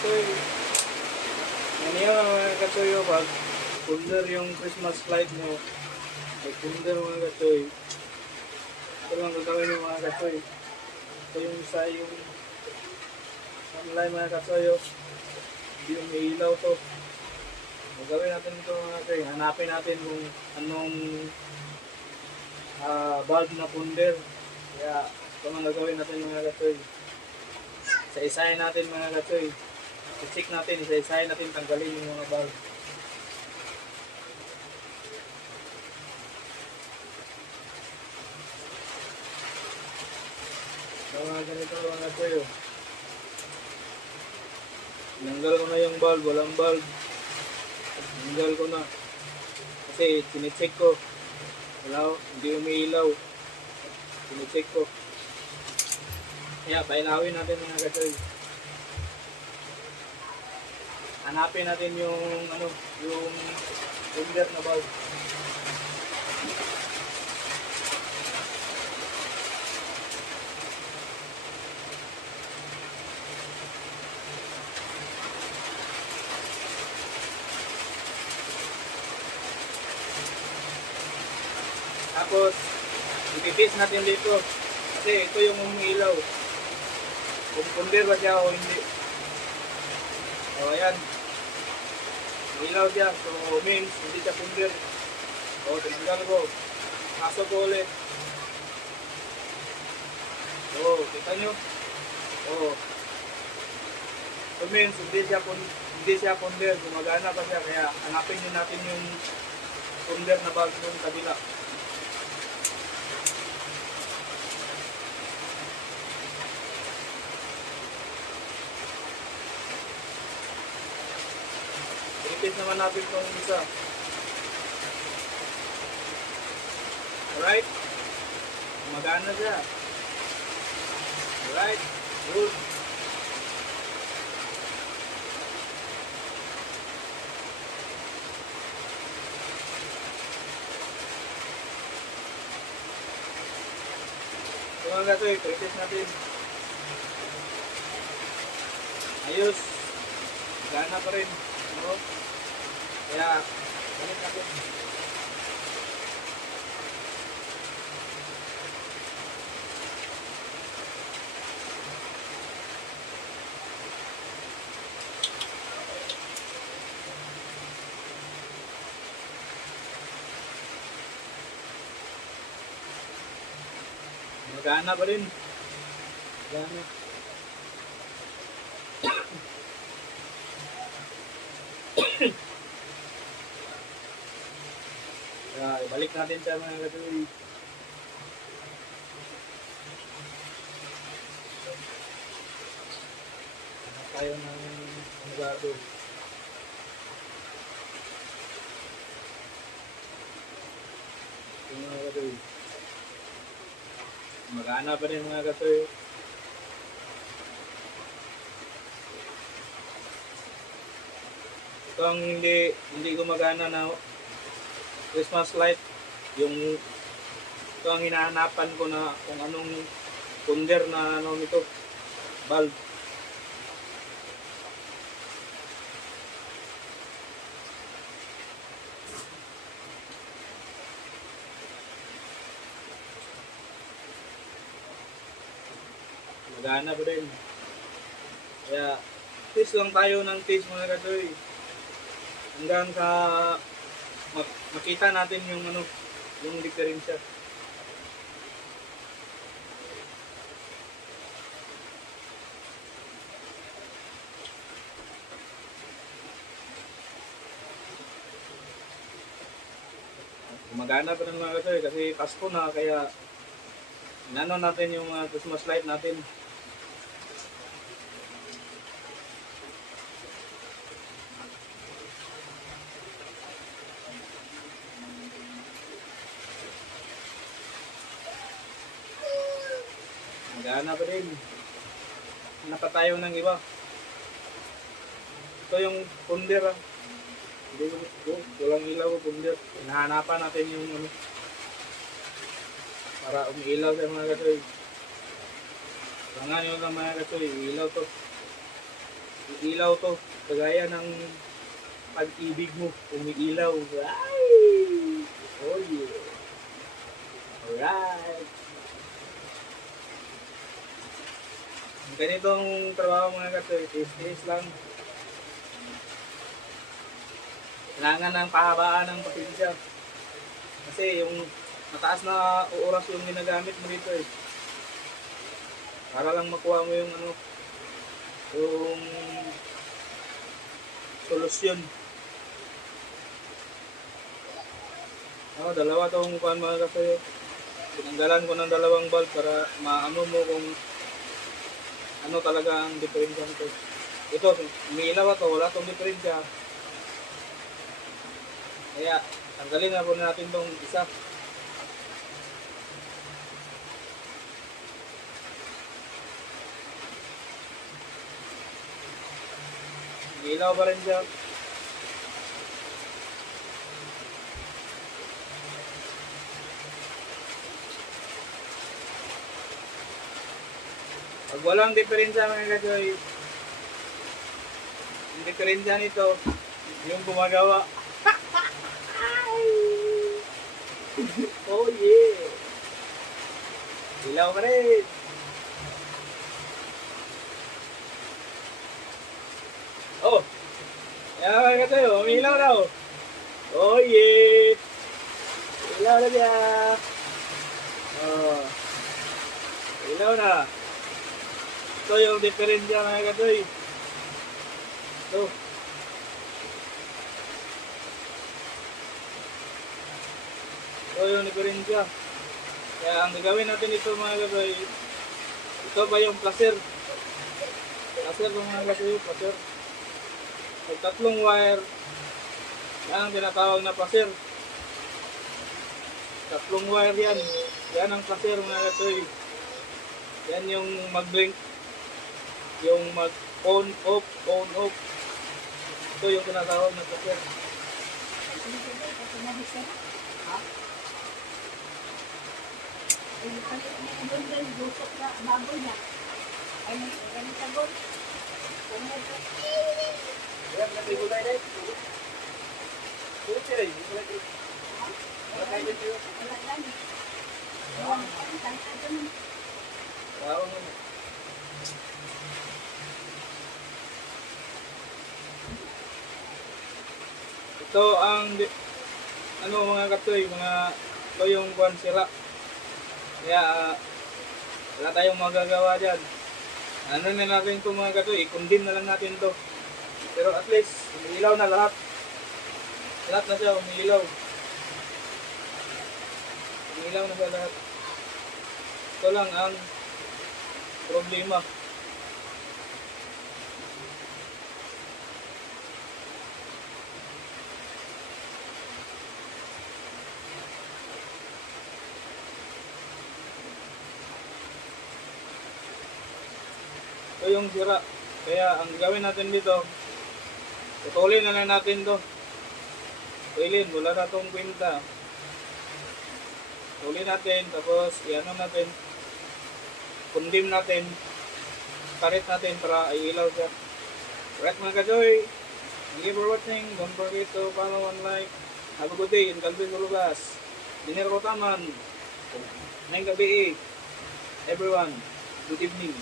katoy. Yan yan mga katoy, pag punder yung Christmas light nyo, may punder mga katoy. Ito lang gagawin nyo mga katoy. Ito yung isa yung online mga katoy. Hindi yung may ilaw to. Gagawin natin ito mga katoy. Hanapin natin kung anong bulb na punder. Kaya ito lang gagawin natin mga katoy. Isa-isahin natin mga katoy. I-check natin, isa-isahin natin tanggalin yung mga bulb. Mga ganito mga katoy. Tinanggal ko na yung bulb, walang bulb. Tinanggal ko na. Kasi tinicheck ko. Wala, hindi umiilaw. Tinicheck ko. Kaya pailawin natin mga katoy. Hanapin natin yung yung punder na bulb. Tapos ipipis natin dito. Kasi ito yung umiilaw. Kung punder ba siya o hindi. O ayan. Umiilaw siya. So means hindi siya punder. O tinanggal ko. Pasok ko ulit. O kita nyo. O. So means hindi siya punder. Gumagana pa siya. Kaya hanapin nyo natin yung punder na bulb ng kabila. Ipis naman natin itong isa. Alright? Magana siya. Alright? Good. So mga katoy, ipis natin. Ayos. Magana pa rin. No? Kaya, balik natin. Magana pa rin. Magana. Balik natin sa mga katoy. Hanap tayo ng panigado. Mga katoy. Magana pa rin mga katoy. Ito ang hindi gumagana na Christmas light. Yung ito ang hinahanapan ko na kung anong punder na nito bulb. Magana pa rin. Kaya test lang tayo ng test mga katoy. Hanggang sa makita natin yung yung diferensya. Gumagana pa rin mga katoy kasi Pasko na, kaya inano natin yung Christmas light natin. Gana pa rin. Hanap pa tayo ng iba. Ito yung punder. Hindi walang ilaw o punder. Hinahanapan natin yung para umiilaw sa mga katoy. Kailangan nyo ng mga katoy, ilaw to. Iilaw to. Kagaya ng pag-ibig mo. Umiilaw. Ay! Oh yeah. Alright. Ganitong trabaho mga katoy. Tiis lang. Kailangan ng pahabaan ng pasensya. Kasi yung mataas na oras yung ginagamit mo dito eh. Para lang makuha mo yung ano, yung solusyon. Ako, dalawa tong kuhan mga kasayo. Tinanggalan ko ng dalawang bulb para maano mo kung ano talaga ang diferensya nito. Ito, umiilaw ito, wala tong diferensya. Kaya, tanggalin na po natin tong isa. Umiilaw pa rin siya. Pag walang diferensya mga kajoy, yung diferensya nito, yung gumagawa. Oh yeah! Ilaw ka rin! Oh! Yan mga kajoy, umilaw na oh! Oh yeah! Ilaw na siya! Oh! Ilaw na! Ito yung diferensya mga kadoy. Ito. Ito yung diferensya. Kaya ang gagawin natin ito mga kadoy, ito pa yung placer. Placer mga kadoy, placer. May tatlong wire. Yan ang tinatawag na placer. Tatlong wire yan. Yan ang placer mga kadoy. Yan yung mag-blink. Yung mag-on off, on off. Ito yung tinatawag na placer. Ito ang ano mga katoy, ito yung buwan sira. Kaya wala tayong magagawa dyan. Ano na natin ito mga katoy, i-condemn na lang natin ito. Pero at least, umiilaw na lahat. Lahat na siya, umiilaw. Umiilaw na siya lahat. Ito lang ang problema. Ito yung sira. Kaya ang gawin natin dito, putulin na lang natin to. Putulin, wala na itong kwenta. Putulin natin, tapos i-ano natin, kundim natin, parit natin para iilaw siya. Alright mga kajoy, thank you for watching. Don't forget to follow and like. Have a good day in Calvin Lugas. Dinero Taman. Ngayong gabi everyone, good evening.